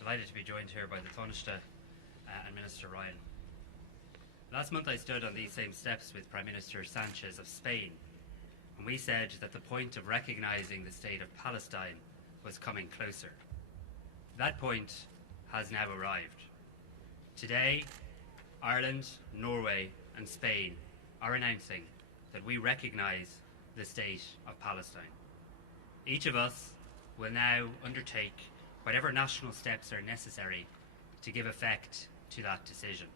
Delighted to be joined here by the Taoiseach and Minister Ryan. Last month I stood on these same steps with Prime Minister Sanchez of Spain, and we said that the point of recognising the state of Palestine was coming closer. That point has now arrived. Today, Ireland, Norway and Spain are announcing that we recognise the state of Palestine. Each of us will now undertake whatever national steps are necessary to give effect to that decision.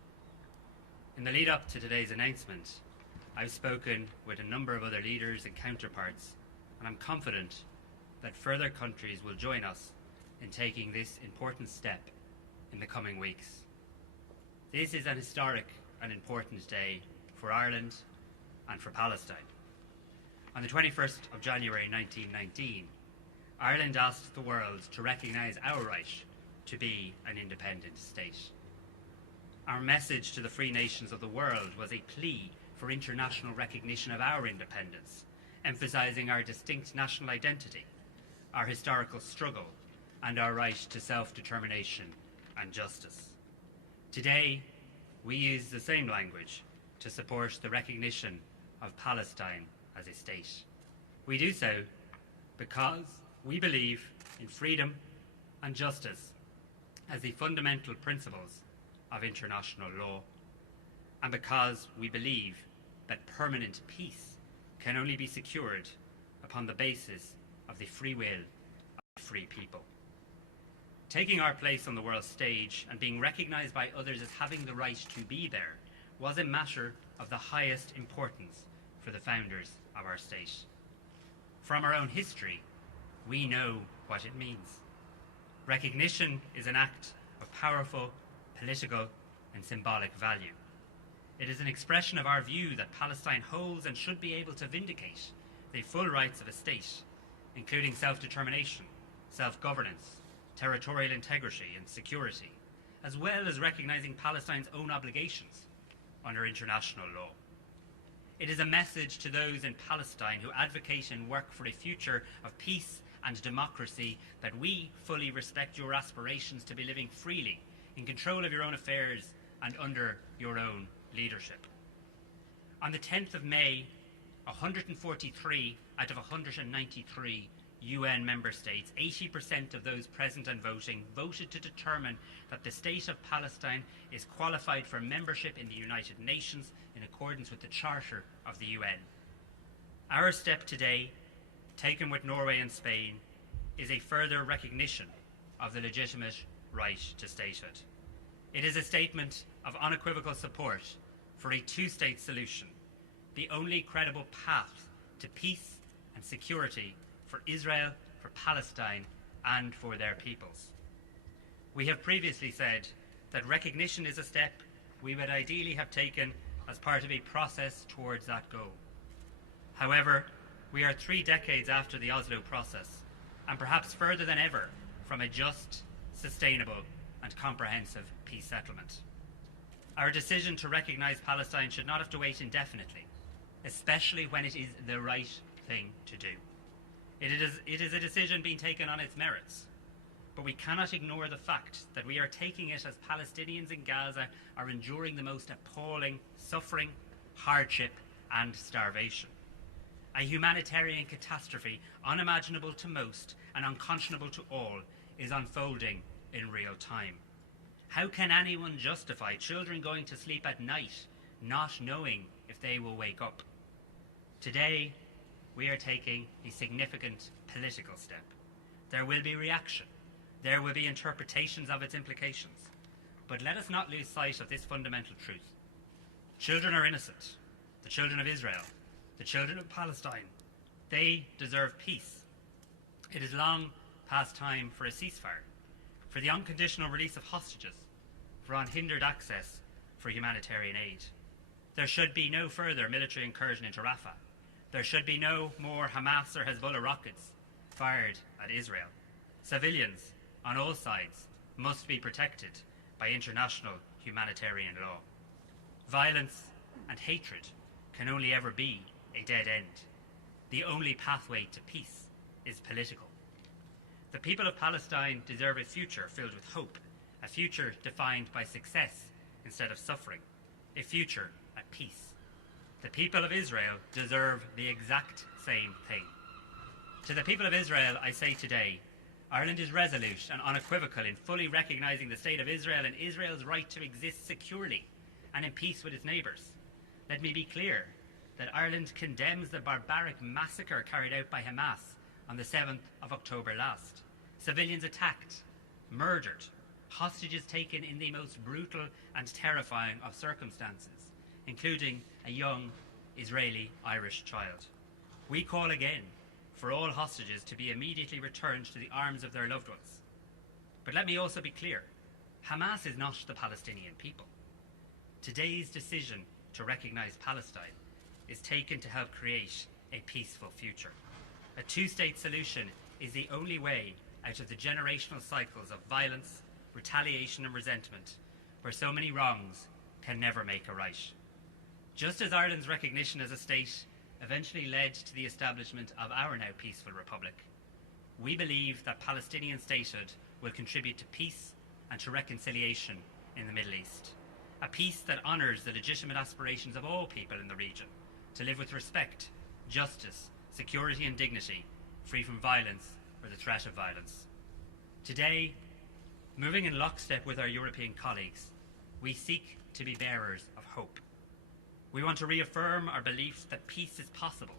In the lead up to today's announcement, I've spoken with a number of other leaders and counterparts, and I'm confident that further countries will join us in taking this important step in the coming weeks. This is an historic and important day for Ireland and for Palestine. On the 21st of January 1919, Ireland asked the world to recognise our right to be an independent state. Our message to the free nations of the world was a plea for international recognition of our independence, emphasising our distinct national identity, our historical struggle, and our right to self-determination and justice. Today, we use the same language to support the recognition of Palestine as a state. We do so because we believe in freedom and justice as the fundamental principles of international law, and because we believe that permanent peace can only be secured upon the basis of the free will of free people. Taking our place on the world stage and being recognised by others as having the right to be there was a matter of the highest importance for the founders of our state. From our own history, we know what it means. Recognition is an act of powerful political and symbolic value. It is an expression of our view that Palestine holds and should be able to vindicate the full rights of a state, including self-determination, self-governance, territorial integrity and security, as well as recognising Palestine's own obligations under international law. It is a message to those in Palestine who advocate and work for a future of peace and democracy that we fully respect your aspirations to be living freely, in control of your own affairs and under your own leadership. On the 10th of May, 143 out of 193 UN member states, 80% of those present and voting, voted to determine that the state of Palestine is qualified for membership in the United Nations in accordance with the Charter of the UN. Our step today, taken with Norway and Spain, is a further recognition of the legitimate right to statehood. It is a statement of unequivocal support for a two-state solution, the only credible path to peace and security for Israel, for Palestine, and for their peoples. We have previously said that recognition is a step we would ideally have taken as part of a process towards that goal. However, we are 3 decades after the Oslo process, and perhaps further than ever from a just, sustainable, and comprehensive peace settlement. Our decision to recognise Palestine should not have to wait indefinitely, especially when it is the right thing to do. It is a decision being taken on its merits, but we cannot ignore the fact that we are taking it as Palestinians in Gaza are enduring the most appalling suffering, hardship, and starvation. A humanitarian catastrophe unimaginable to most and unconscionable to all is unfolding in real time. How can anyone justify children going to sleep at night not knowing if they will wake up? Today, we are taking a significant political step. There will be reaction. There will be interpretations of its implications. But let us not lose sight of this fundamental truth. Children are innocent. The children of Israel, the children of Palestine, they deserve peace. It is long past time for a ceasefire, for the unconditional release of hostages, for unhindered access for humanitarian aid. There should be no further military incursion into Rafah. There should be no more Hamas or Hezbollah rockets fired at Israel. Civilians on all sides must be protected by international humanitarian law. Violence and hatred can only ever be a dead end. The only pathway to peace is political. The people of Palestine deserve a future filled with hope, a future defined by success instead of suffering, a future at peace. The people of Israel deserve the exact same thing. To the people of Israel, I say today, Ireland is resolute and unequivocal in fully recognising the State of Israel and Israel's right to exist securely and in peace with its neighbours. Let me be clear that Ireland condemns the barbaric massacre carried out by Hamas on the 7th of October last. Civilians attacked, murdered, hostages taken in the most brutal and terrifying of circumstances, including a young Israeli-Irish child. We call again for all hostages to be immediately returned to the arms of their loved ones. But let me also be clear, Hamas is not the Palestinian people. Today's decision to recognise Palestine is taken to help create a peaceful future. A two-state solution is the only way out of the generational cycles of violence, retaliation and resentment, where so many wrongs can never make a right. Just as Ireland's recognition as a state eventually led to the establishment of our now peaceful republic, we believe that Palestinian statehood will contribute to peace and to reconciliation in the Middle East. A peace that honours the legitimate aspirations of all people in the region to live with respect, justice, security and dignity, free from violence or the threat of violence. Today, moving in lockstep with our European colleagues, we seek to be bearers of hope. We want to reaffirm our belief that peace is possible,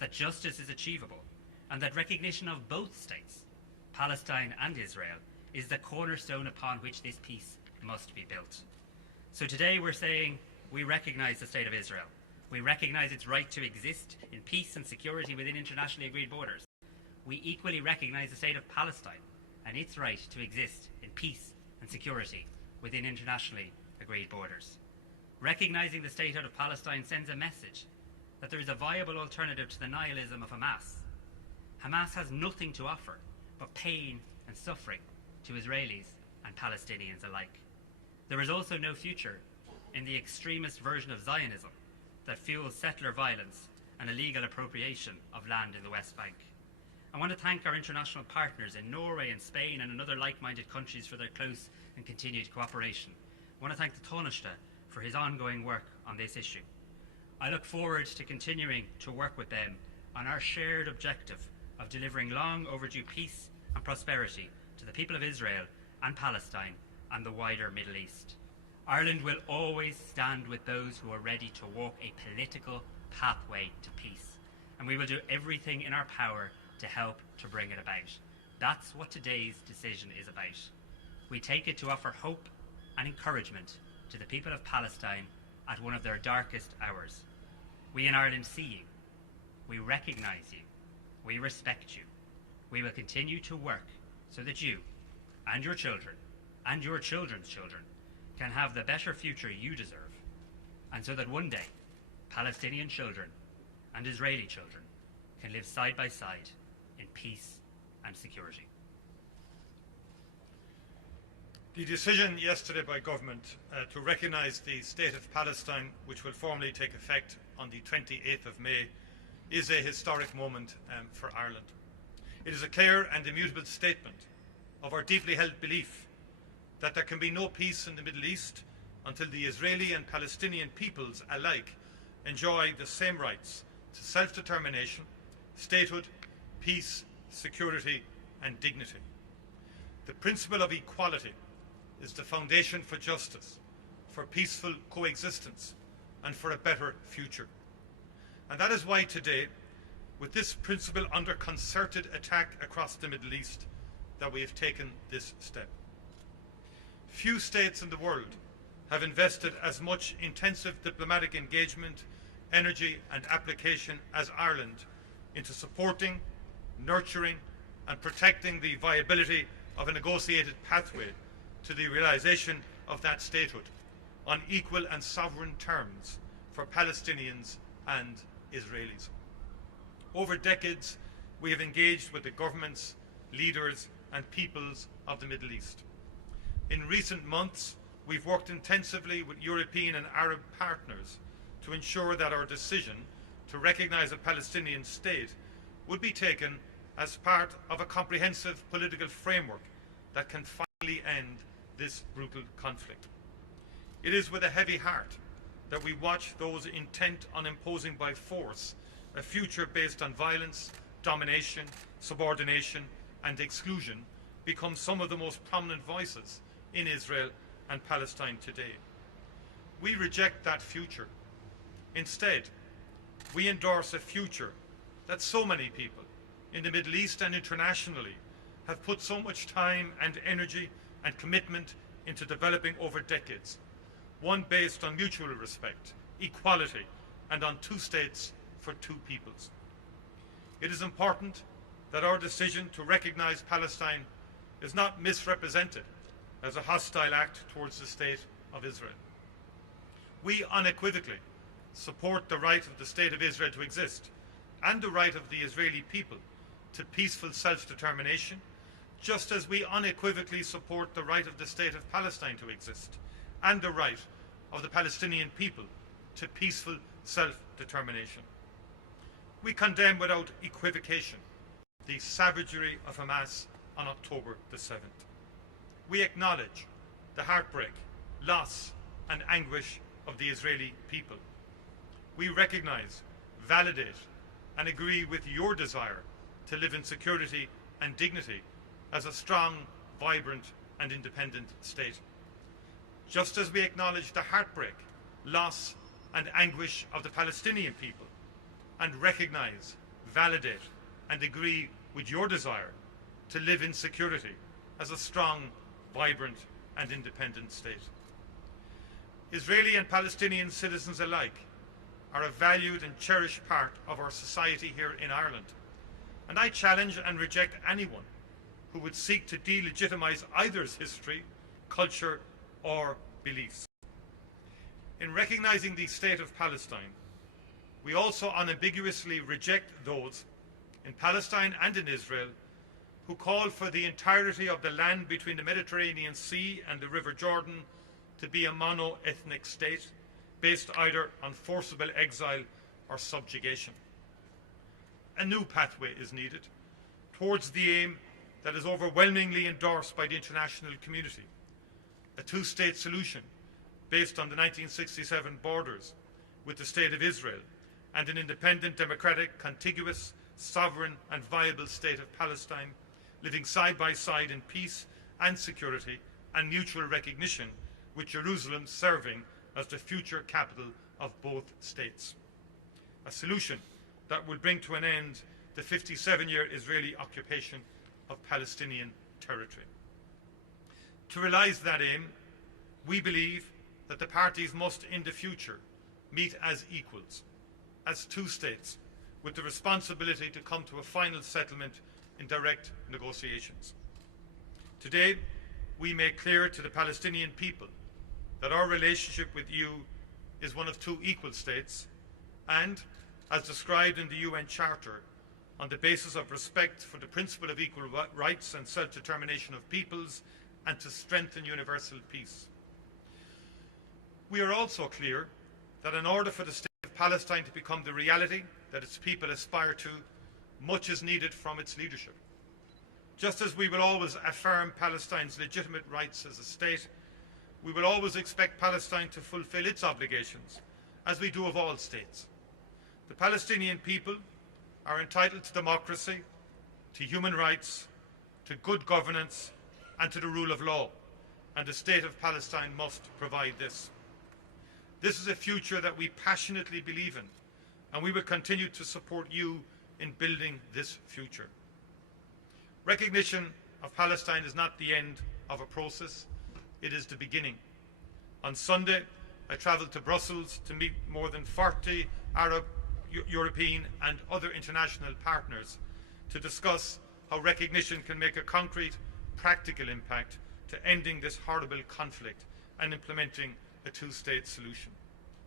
that justice is achievable, and that recognition of both states, Palestine and Israel, is the cornerstone upon which this peace must be built. So today we're saying we recognise the State of Israel. We recognise its right to exist in peace and security within internationally agreed borders. We equally recognise the State of Palestine and its right to exist in peace and security within internationally agreed borders. Recognising the statehood of Palestine sends a message that there is a viable alternative to the nihilism of Hamas. Hamas has nothing to offer but pain and suffering to Israelis and Palestinians alike. There is also no future in the extremist version of Zionism that fuels settler violence and illegal appropriation of land in the West Bank. I want to thank our international partners in Norway and Spain and in other like-minded countries for their close and continued cooperation. I want to thank the Taoiseach for his ongoing work on this issue. I look forward to continuing to work with them on our shared objective of delivering long overdue peace and prosperity to the people of Israel and Palestine and the wider Middle East. Ireland will always stand with those who are ready to walk a political pathway to peace, and we will do everything in our power to help to bring it about. That's what today's decision is about. We take it to offer hope and encouragement to the people of Palestine at one of their darkest hours. We in Ireland see you. We recognise you. We respect you. We will continue to work so that you and your children and your children's children can have the better future you deserve, and so that one day Palestinian children and Israeli children can live side by side in peace and security. The decision yesterday by government to recognise the State of Palestine, which will formally take effect on the 28th of May, is a historic moment for Ireland. It is a clear and immutable statement of our deeply held belief that there can be no peace in the Middle East until the Israeli and Palestinian peoples alike enjoy the same rights to self-determination, statehood, peace, security and dignity. The principle of equality is the foundation for justice, for peaceful coexistence and for a better future. And that is why today, with this principle under concerted attack across the Middle East, that we have taken this step. Few states in the world have invested as much intensive diplomatic engagement, energy and application as Ireland into supporting, nurturing and protecting the viability of a negotiated pathway to the realisation of that statehood on equal and sovereign terms for Palestinians and Israelis. Over decades, we have engaged with the governments, leaders and peoples of the Middle East. In recent months, we've worked intensively with European and Arab partners to ensure that our decision to recognise a Palestinian state would be taken as part of a comprehensive political framework that can finally end this brutal conflict. It is with a heavy heart that we watch those intent on imposing by force a future based on violence, domination, subordination and exclusion become some of the most prominent voices in Israel and Palestine today. We reject that future. Instead, we endorse a future that so many people in the Middle East and internationally have put so much time and energy and commitment into developing over decades, one based on mutual respect, equality, and on two states for two peoples. It is important that our decision to recognise Palestine is not misrepresented as a hostile act towards the State of Israel. We unequivocally support the right of the State of Israel to exist and the right of the Israeli people to peaceful self-determination, just as we unequivocally support the right of the State of Palestine to exist and the right of the Palestinian people to peaceful self-determination. We condemn without equivocation the savagery of Hamas on October the 7th. We acknowledge the heartbreak, loss and anguish of the Israeli people. We recognise, validate and agree with your desire to live in security and dignity as a strong, vibrant and independent state. Just as we acknowledge the heartbreak, loss and anguish of the Palestinian people and recognise, validate and agree with your desire to live in security as a strong, vibrant and independent state. Israeli and Palestinian citizens alike are a valued and cherished part of our society here in Ireland, and I challenge and reject anyone who would seek to delegitimise either's history, culture or beliefs. In recognising the State of Palestine, we also unambiguously reject those in Palestine and in Israel who call for the entirety of the land between the Mediterranean Sea and the River Jordan to be a mono-ethnic state based either on forcible exile or subjugation. A new pathway is needed towards the aim that is overwhelmingly endorsed by the international community, a two-state solution based on the 1967 borders with the State of Israel and an independent, democratic, contiguous, sovereign and viable state of Palestine, living side by side in peace and security and mutual recognition, with Jerusalem serving as the future capital of both states. A solution that will bring to an end the 57-year Israeli occupation of Palestinian territory. To realise that aim, we believe that the parties must in the future meet as equals, as two states, with the responsibility to come to a final settlement in direct negotiations. Today, we make clear to the Palestinian people that our relationship with you is one of two equal states and, as described in the UN Charter, on the basis of respect for the principle of equal rights and self-determination of peoples and to strengthen universal peace. We are also clear that in order for the State of Palestine to become the reality that its people aspire to, much is needed from its leadership. Just as we will always affirm Palestine's legitimate rights as a state, we will always expect Palestine to fulfil its obligations, as we do of all states. The Palestinian people are entitled to democracy, to human rights, to good governance, and to the rule of law, and the State of Palestine must provide this. This is a future that we passionately believe in, and we will continue to support you in building this future. Recognition of Palestine is not the end of a process, it is the beginning. On Sunday, I travelled to Brussels to meet more than 40 Arab, European and other international partners to discuss how recognition can make a concrete, practical impact to ending this horrible conflict and implementing a two-state solution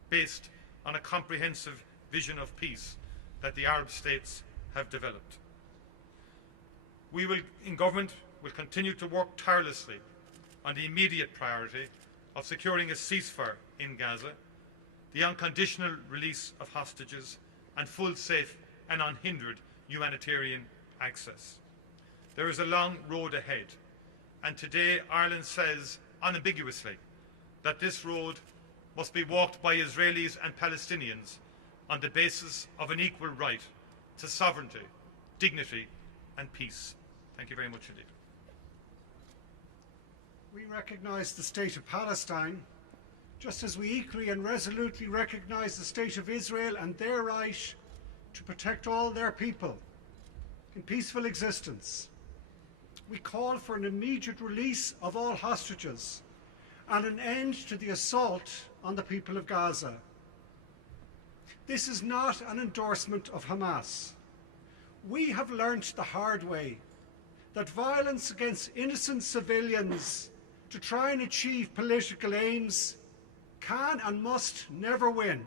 based on a comprehensive vision of peace that the Arab states have developed. We in government will continue to work tirelessly on the immediate priority of securing a ceasefire in Gaza, the unconditional release of hostages, and full, safe and unhindered humanitarian access. There is a long road ahead, and today Ireland says unambiguously that this road must be walked by Israelis and Palestinians on the basis of an equal right to sovereignty, dignity and peace. Thank you very much indeed. We recognise the State of Palestine, just as we equally and resolutely recognise the State of Israel and their right to protect all their people in peaceful existence. We call for an immediate release of all hostages and an end to the assault on the people of Gaza. This is not an endorsement of Hamas. We have learnt the hard way that violence against innocent civilians to try and achieve political aims can and must never win.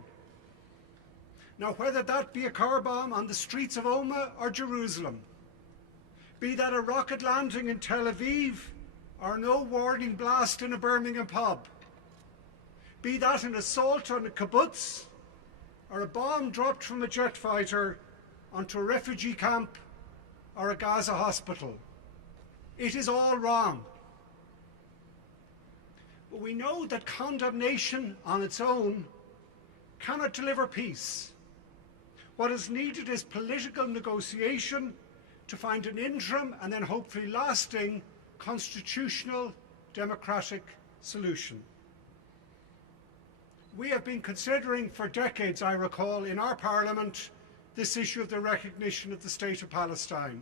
Now, whether that be a car bomb on the streets of Omagh or Jerusalem, be that a rocket landing in Tel Aviv or no warning blast in a Birmingham pub, be that an assault on a kibbutz or a bomb dropped from a jet fighter onto a refugee camp or a Gaza hospital, it is all wrong. But we know that condemnation on its own cannot deliver peace. What is needed is political negotiation to find an interim and then hopefully lasting constitutional democratic solution. We have been considering for decades, I recall, in our Parliament this issue of the recognition of the State of Palestine.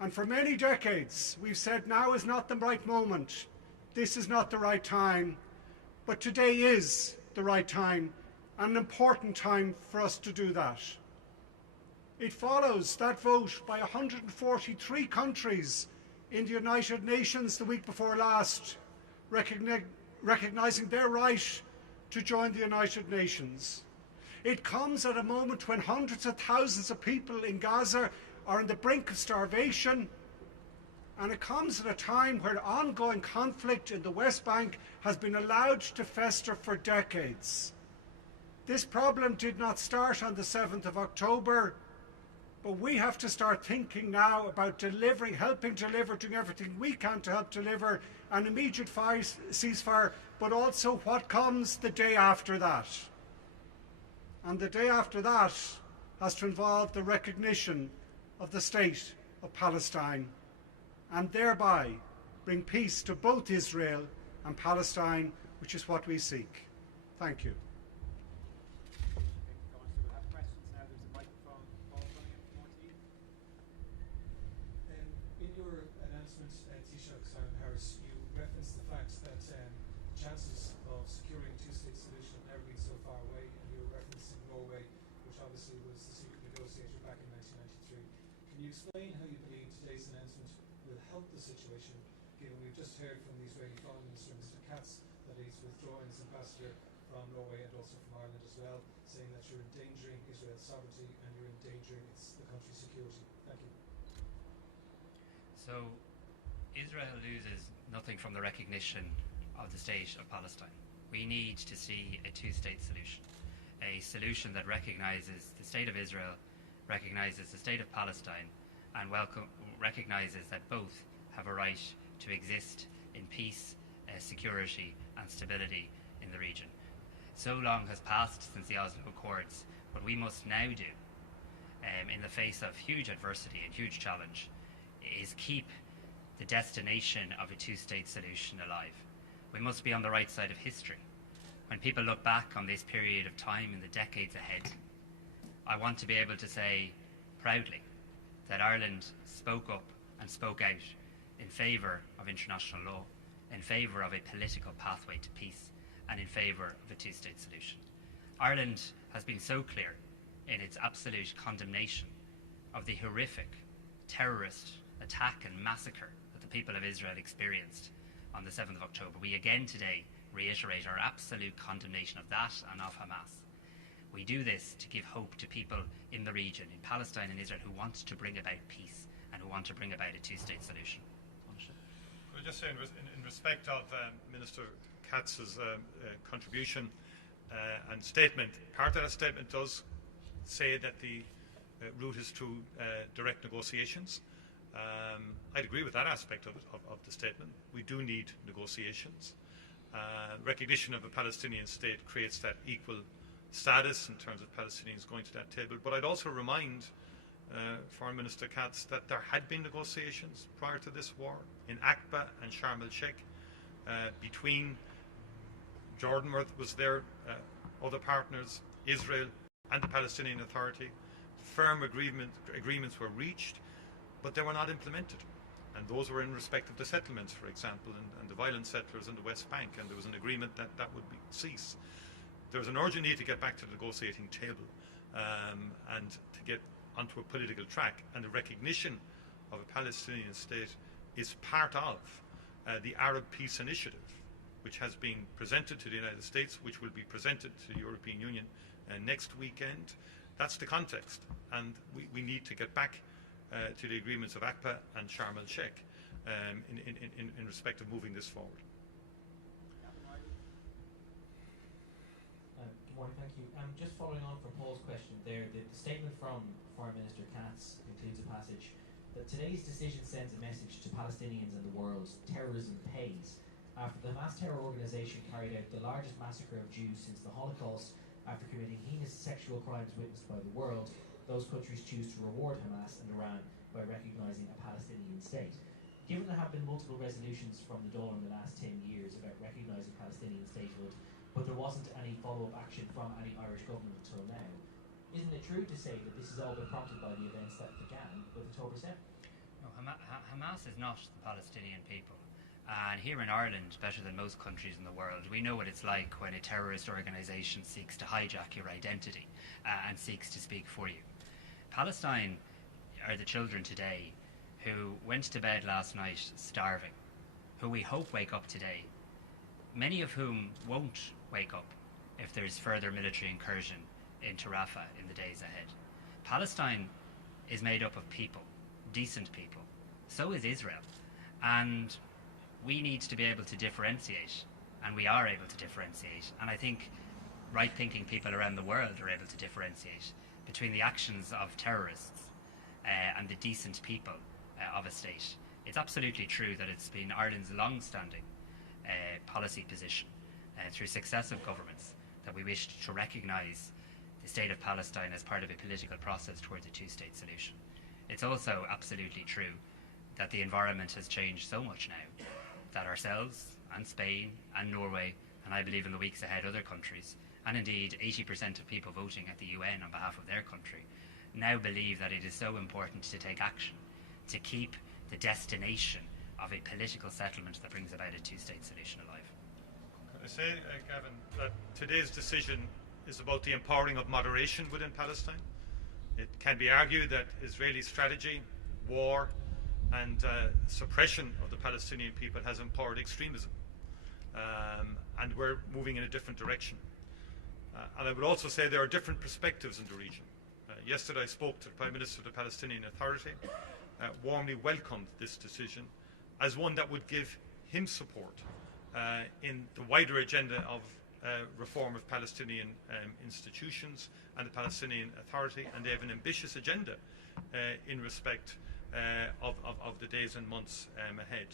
And for many decades we've said now is not the right moment, this is not the right time, but today is the right time and an important time for us to do that. It follows that vote by 143 countries in the United Nations the week before last, recognising their right to join the United Nations. It comes at a moment when hundreds of thousands of people in Gaza are on the brink of starvation, and it comes at a time where ongoing conflict in the West Bank has been allowed to fester for decades. This problem did not start on the 7th of October, but we have to start thinking now about delivering, helping deliver, doing everything we can to help deliver an immediate ceasefire, but also what comes the day after that. And the day after that has to involve the recognition of the State of Palestine and thereby bring peace to both Israel and Palestine, which is what we seek. Thank you. In your announcement, Taoiseach Simon Harris, you referenced the fact that chances of securing a two-state solution have never been so far away, and you were referencing Norway, which obviously was the secret negotiator back in 1993. Can you explain how you believe today's announcement will help the situation, given we've just heard from the Israeli Foreign Minister, Mr. Katz, that he's withdrawing as ambassador from Norway and also from Ireland as well, saying that you're endangering Israel's sovereignty and you're endangering the country's security? Thank you. So, Israel loses nothing from the recognition of the State of Palestine. We need to see a two-state solution, a solution that recognises the State of Israel, recognises the State of Palestine, and recognises that both have a right to exist in peace, security and stability in the region. So long has passed since the Oslo Accords. What we must now do, in the face of huge adversity and huge challenge, is keep the destination of a two-state solution alive. We must be on the right side of history. When people look back on this period of time in the decades ahead, I want to be able to say proudly that Ireland spoke up and spoke out in favour of international law, in favour of a political pathway to peace, and in favour of a two-state solution. Ireland has been so clear in its absolute condemnation of the horrific terrorist attack and massacre that the people of Israel experienced on the 7th of October. We again today reiterate our absolute condemnation of that and of Hamas. We do this to give hope to people in the region, in Palestine and Israel, who want to bring about peace and who want to bring about a two-state solution. Well, just saying, in respect of Minister Katz's contribution and statement, part of that statement does say that the route is through direct negotiations. I'd agree with that aspect of the statement. We do need negotiations. Recognition of a Palestinian state creates that equal status in terms of Palestinians going to that table. But I'd also remind Foreign Minister Katz that there had been negotiations prior to this war in Aqaba and Sharm el-Sheikh between Jordan was there, other partners, Israel and the Palestinian Authority. Firm agreements were reached, but they were not implemented. And those were in respect of the settlements, for example, and the violent settlers in the West Bank, and there was an agreement that that would cease. There's an urgent need to get back to the negotiating table and to get onto a political track, and the recognition of a Palestinian state is part of the Arab Peace Initiative, which has been presented to the United States, which will be presented to the European Union next weekend. That's the context, and we need to get back to the agreements of Aqaba and Sharm el-Sheikh in respect of moving this forward. Good morning, thank you. Just following on from Paul's question there, the statement from Foreign Minister Katz concludes a passage that today's decision sends a message to Palestinians and the world: terrorism pays. After the Hamas terror organisation carried out the largest massacre of Jews since the Holocaust, after committing heinous sexual crimes witnessed by the world, those countries choose to reward Hamas and Iran by recognising a Palestinian state. Given there have been multiple resolutions from the Dáil in the last 10 years about recognising Palestinian statehood, but there wasn't any follow-up action from any Irish government until now, isn't it true to say that this has all been prompted by the events that began with October 7th? No, Hamas is not the Palestinian people. And here in Ireland, better than most countries in the world, we know what it's like when a terrorist organisation seeks to hijack your identity and seeks to speak for you. Palestine are the children today who went to bed last night starving, who we hope wake up today, many of whom won't wake up if there's further military incursion into Rafah in the days ahead. Palestine is made up of people, decent people. So is Israel. And we need to be able to differentiate, and we are able to differentiate. And I think right-thinking people around the world are able to differentiate between the actions of terrorists and the decent people of a state. It's absolutely true that it's been Ireland's long-standing policy position through successive governments that we wish to recognise the state of Palestine as part of a political process towards a two-state solution. It's also absolutely true that the environment has changed so much now that ourselves and Spain and Norway, and I believe in the weeks ahead other countries, and indeed 80% of people voting at the UN on behalf of their country, now believe that it is so important to take action to keep the destination of a political settlement that brings about a two-state solution alive. Can I say, Gavin, that today's decision is about the empowering of moderation within Palestine? It can be argued that Israeli strategy, war, and suppression of the Palestinian people has empowered extremism, and we're moving in a different direction. And I would also say there are different perspectives in the region. Yesterday I spoke to the Prime Minister of the Palestinian Authority, warmly welcomed this decision as one that would give him support in the wider agenda of reform of Palestinian institutions and the Palestinian Authority, and they have an ambitious agenda in respect of the days and months ahead.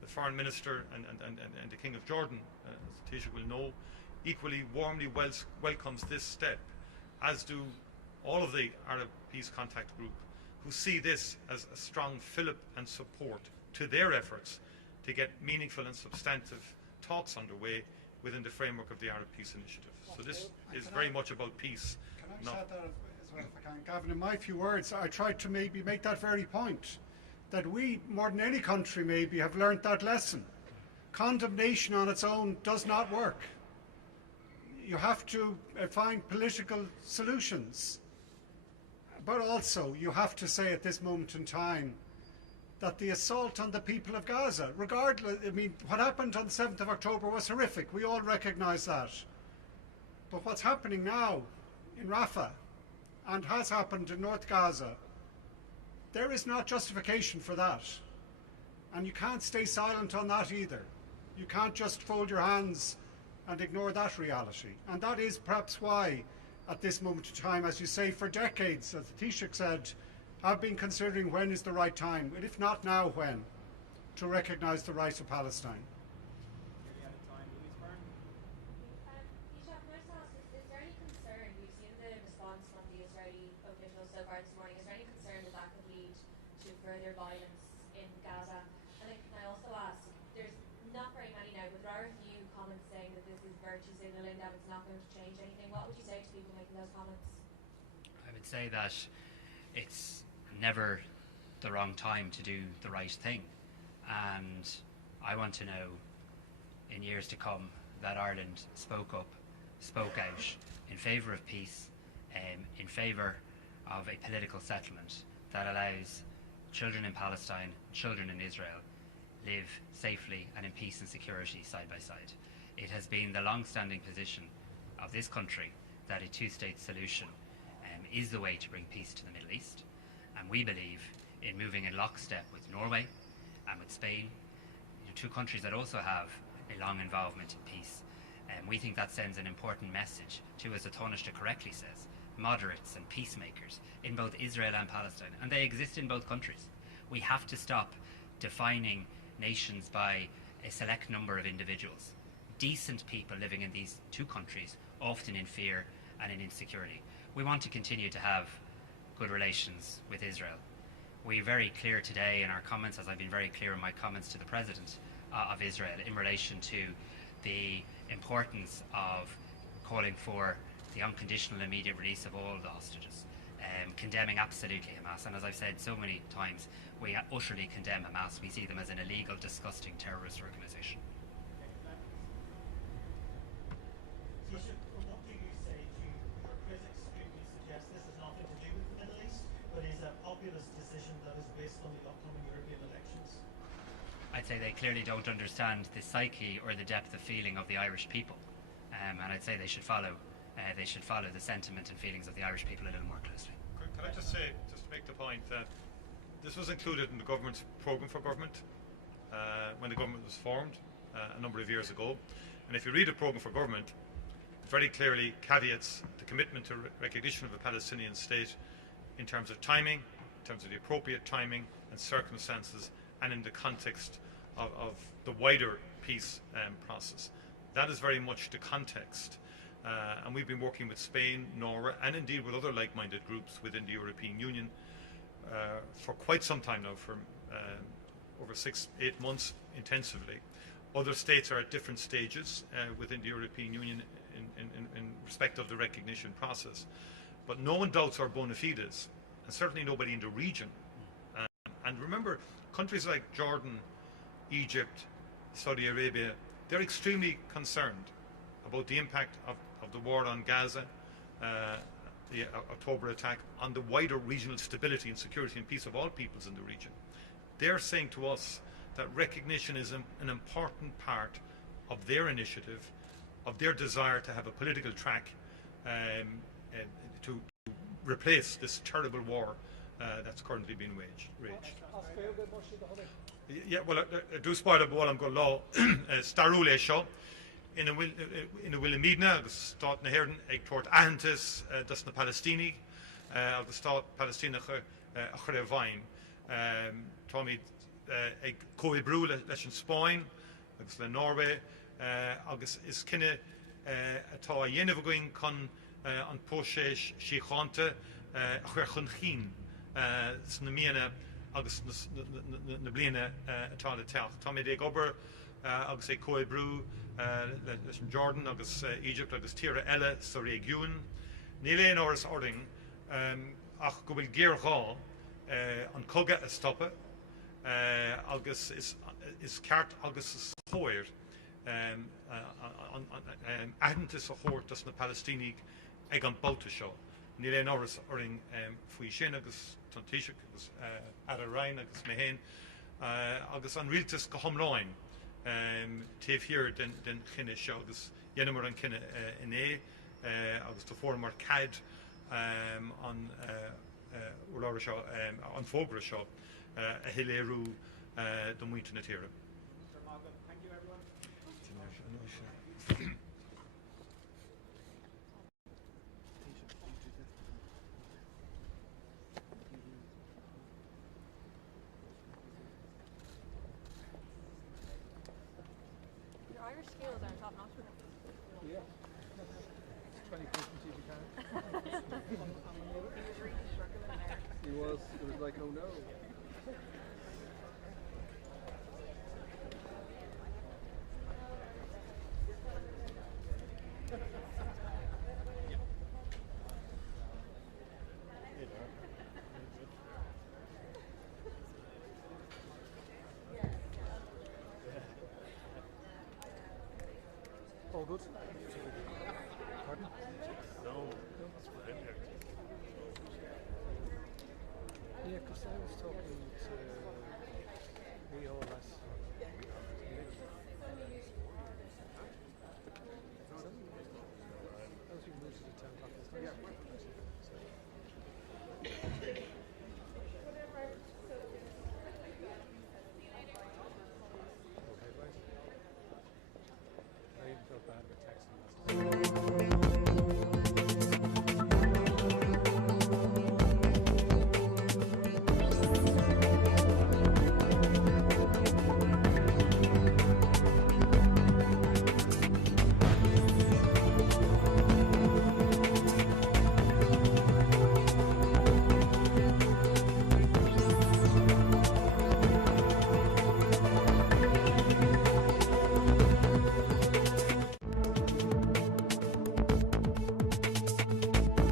The Foreign Minister and the King of Jordan, as Taoiseach will know, equally warmly welcomes this step, as do all of the Arab Peace Contact Group, who see this as a strong fillip and support to their efforts to get meaningful and substantive talks underway within the framework of the Arab Peace Initiative. So this is very much about peace. Can I say that as well if I can? Gavin, in my few words, I tried to maybe make that very point, that we, more than any country maybe, have learnt that lesson. Condemnation on its own does not work. You have to find political solutions. But also, you have to say at this moment in time that the assault on the people of Gaza, regardless, I mean, what happened on the 7th of October was horrific. We all recognise that. But what's happening now in Rafah and has happened in North Gaza, there is not justification for that. And you can't stay silent on that either. You can't just fold your hands and ignore that reality. And that is perhaps why, at this moment in time, as you say, for decades, as the Taoiseach said, have been considering when is the right time, and if not now, when, to recognise the rights of Palestine. Is there any concern, we've seen the response from the Israeli officials so far this morning, is there any concern that that could lead to further violence in Gaza? And then can I also ask, there's not very many now, but there are a few comments saying that this is virtue signalling, that it's not going to change anything. What would you say to people making those comments? I would say that it's never the wrong time to do the right thing, and I want to know in years to come that Ireland spoke up, spoke out in favour of peace, in favour of a political settlement that allows children in Palestine, children in Israel live safely and in peace and security side by side. It has been the long-standing position of this country that a two-state solution is the way to bring peace to the Middle East, and we believe in moving in lockstep with Norway and with Spain, two countries that also have a long involvement in peace. And we think that sends an important message to, as the Taoiseach correctly says, moderates and peacemakers in both Israel and Palestine, and they exist in both countries. We have to stop defining nations by a select number of individuals. Decent people living in these two countries, often in fear and in insecurity. We want to continue to have good relations with Israel. We're very clear today in our comments, as I've been very clear in my comments to the President of Israel, in relation to the importance of calling for the unconditional immediate release of all the hostages, condemning absolutely Hamas. And as I've said so many times, we utterly condemn Hamas. We see them as an illegal, disgusting terrorist organisation. What do you say to your critics who suggest this has nothing to do with the Middle East, but is a populist decision that is based on the upcoming European elections? I'd say they clearly don't understand the psyche or the depth of feeling of the Irish people, and I'd say they should follow the sentiment and feelings of the Irish people a little more closely. Can I just say, just to make the point that this was included in the government's programme for government when the government was formed a number of years ago, and if you read the programme for government, it very clearly caveats the commitment to recognition of a Palestinian state in terms of timing, in terms of the appropriate timing and circumstances, and in the context of the wider peace process. That is very much the context. And we've been working with Spain, Norway, and indeed with other like-minded groups within the European Union for quite some time now, for over 6-8 months intensively. Other states are at different stages within the European Union in respect of the recognition process. But no one doubts our bona fides, and certainly nobody in the region. And remember, countries like Jordan, Egypt, Saudi Arabia, they're extremely concerned about the impact of the war on Gaza, the October attack, on the wider regional stability and security and peace of all peoples in the region. They're saying to us that recognition is an important part of their initiative, of their desire to have a political track to replace this terrible war that's currently being waged. Yeah, well, do spoil bhil am go lá starú lei seo ina bhfuil mídna agus stát na hÉireann ag tuairt aitheantas dus na Palestíní agus stát Palestíneach a chur a bhain. Tá míid ag comhibrú leis an Spáin agus le Norway agus is cinenne atá a dhéanamh going chun an póséis síocháinte a chuir chun chin na míana agus na bliana atá le teach. Tá méid ag obair agus é comhibrú leis an Jordan agus Egypt agus tíre eile sa régiún. Ní léon áras ording ach go bhfuil géará an cogadh a stoppa agus is ceart agus is chóir aitheantas a chóirt dus na Palestíní ag an bouta seo. Ní léon áras ording faoi sin agus tan Taoiseach agus Ada Ryan agus mé héin agus an rialtas go hiomláin taobh hiar den chinne seo agus dhéanamar an cinenne in agus tá fór mar cad an urláire seo an fógra seo a hiléirú do muinte na tíre. Thank you, everyone. top notch with it. Yeah. 20 quid from TV Can. He was really struggling there. He was. It was like, oh no. All good? Pardon? No, that's what I'm here. Yeah, because I was talking to Leo last week. I was being moved to the 10 o'clock this time. Yeah. Okay, bye. I even felt bad about texting last time.